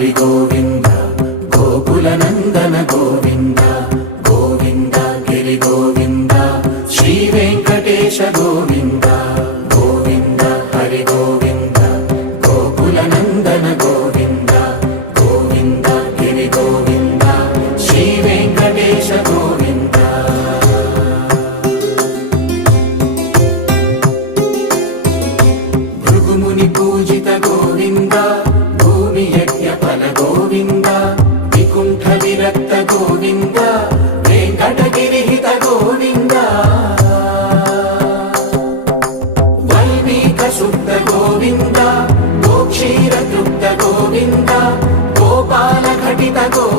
హరి గోవింద గోకుల నందన గోవింద గోవింద గిరి గోవింద శ్రీ వెంకటేశ గోవింద గోవింద హరి గోవింద గోకుల నందన గోవింద గోవింద గిరి గోవింద శ్రీ వెంకటేశ గోవింద భృగుముని పూజిత గోవింద భూమి యజ్ఞ ఫల గోవింద వికుంఠ విరక్త గోవింద వెంకటగిరిహిత గోవింద వైదిక శుద్ధ గోవింద గోక్షీర తృప్త గోవింద గోపాల ఘటిత గోవింద